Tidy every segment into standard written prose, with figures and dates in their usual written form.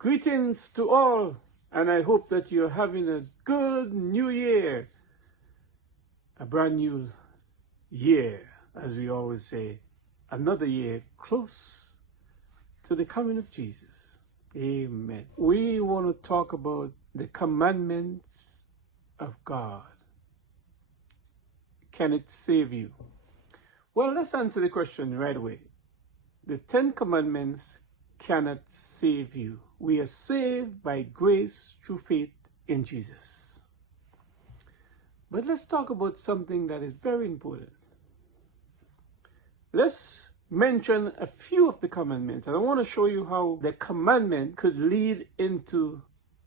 Greetings to all, and I hope that you're having a good new year, a brand new year, as we always say, another year close to the coming of Jesus. Amen. We want to talk about the commandments of God. Can it save you? Well, let's answer the question right away. The 10 Commandments cannot save you. We are saved by grace through faith in Jesus. But let's talk about something that is very important. Let's mention a few of the commandments, and I want to show you how the commandment could lead into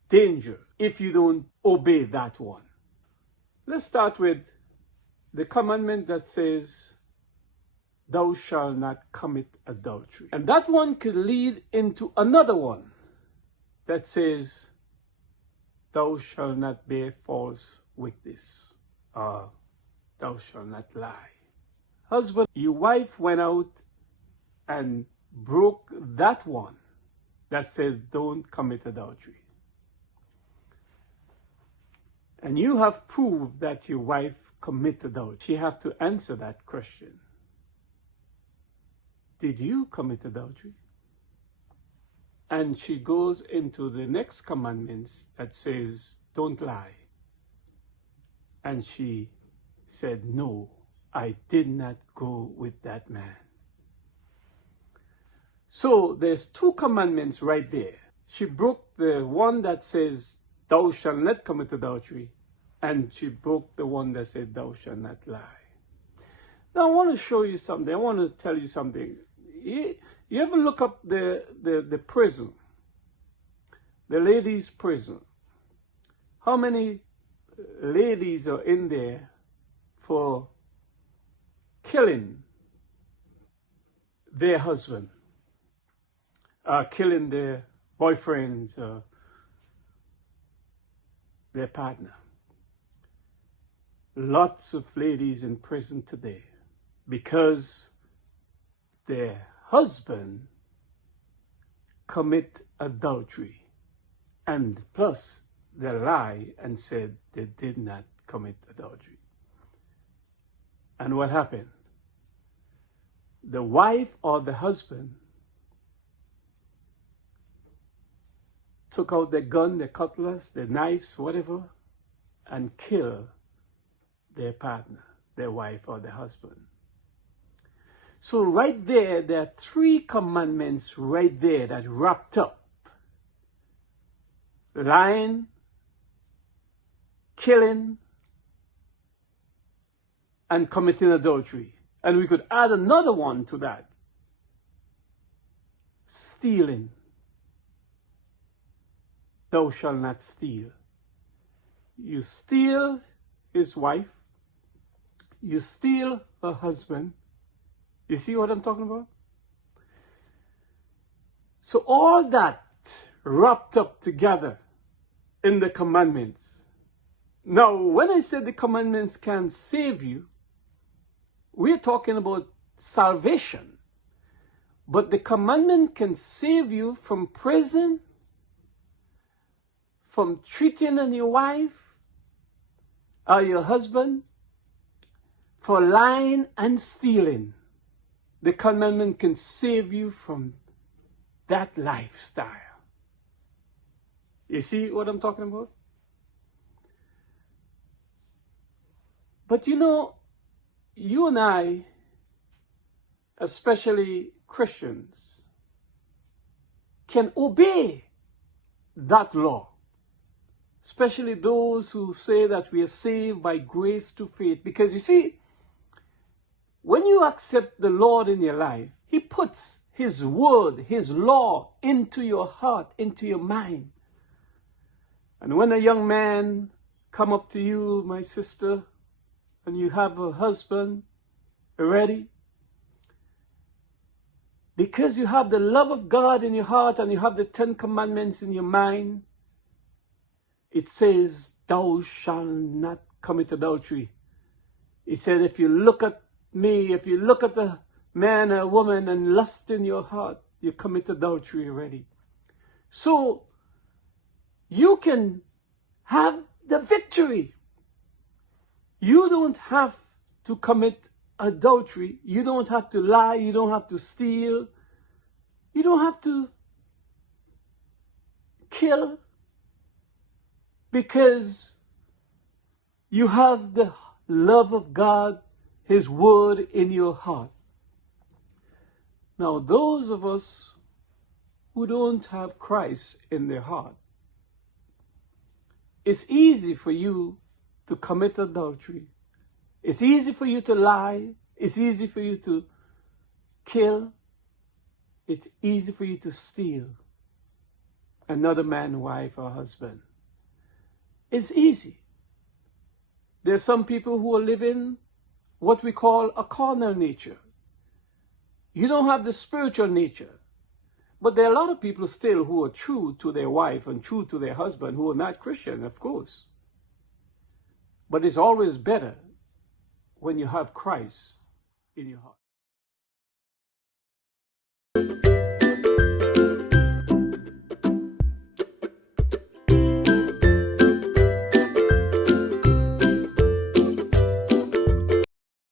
danger if you don't obey that one. Let's start with the commandment that says, "Thou shalt not commit adultery." And that one could lead into another one that says, "Thou shalt not bear false witness," or "Thou shalt not lie." Husband, your wife went out and broke that one that says, "Don't commit adultery." And you have proved that your wife committed adultery. She have to answer that question. Did you commit adultery? And she goes into the next commandments that says, "Don't lie." And she said, "No, I did not go with that man." So there's 2 commandments right there. She broke the one that says, "Thou shalt not commit adultery," and she broke the one that said, "Thou shalt not lie." Now I want to show you something. I want to tell you something. You ever look up the prison, the ladies' prison? How many ladies are in there for killing their husband, killing their boyfriends, or their partner? Lots of ladies in prison today because their husband commit adultery, and plus they lie and said they did not commit adultery. And what happened? The wife or the husband took out the gun, the cutlass, the knives, whatever, and killed their partner, their wife or the husband. So right there are 3 commandments right there that wrapped up: lying, killing, and committing adultery. And we could add another one to that: stealing. Thou shalt not steal. You steal his wife, you steal her husband. You see what I'm talking about? So all that wrapped up together in the commandments. Now, when I said the commandments can save you, we're talking about salvation. But the commandment can save you from prison, from cheating on your wife or your husband, for lying and stealing. The commandment can save you from that lifestyle. You see what I'm talking about? But you know, you and I, especially Christians, can obey that law. Especially those who say that we are saved by grace to faith. Because you see, when you accept the Lord in your life, He puts His word, His law into your heart, into your mind. And when a young man come up to you, my sister, and you have a husband already, because you have the love of God in your heart and you have the 10 Commandments in your mind, it says, "Thou shalt not commit adultery." It said, if you look at me, if you look at a man or a woman and lust in your heart, you commit adultery already. So you can have the victory. You don't have to commit adultery. You don't have to lie. You don't have to steal. You don't have to kill, because you have the love of God, His word in your heart. Now, those of us who don't have Christ in their heart, it's easy for you to commit adultery. It's easy for you to lie. It's easy for you to kill. It's easy for you to steal another man, wife, or husband. It's easy. There's some people who are living what we call a carnal nature. You don't have the spiritual nature. But there are a lot of people still who are true to their wife and true to their husband who are not Christian, of course. But it's always better when you have Christ in your heart.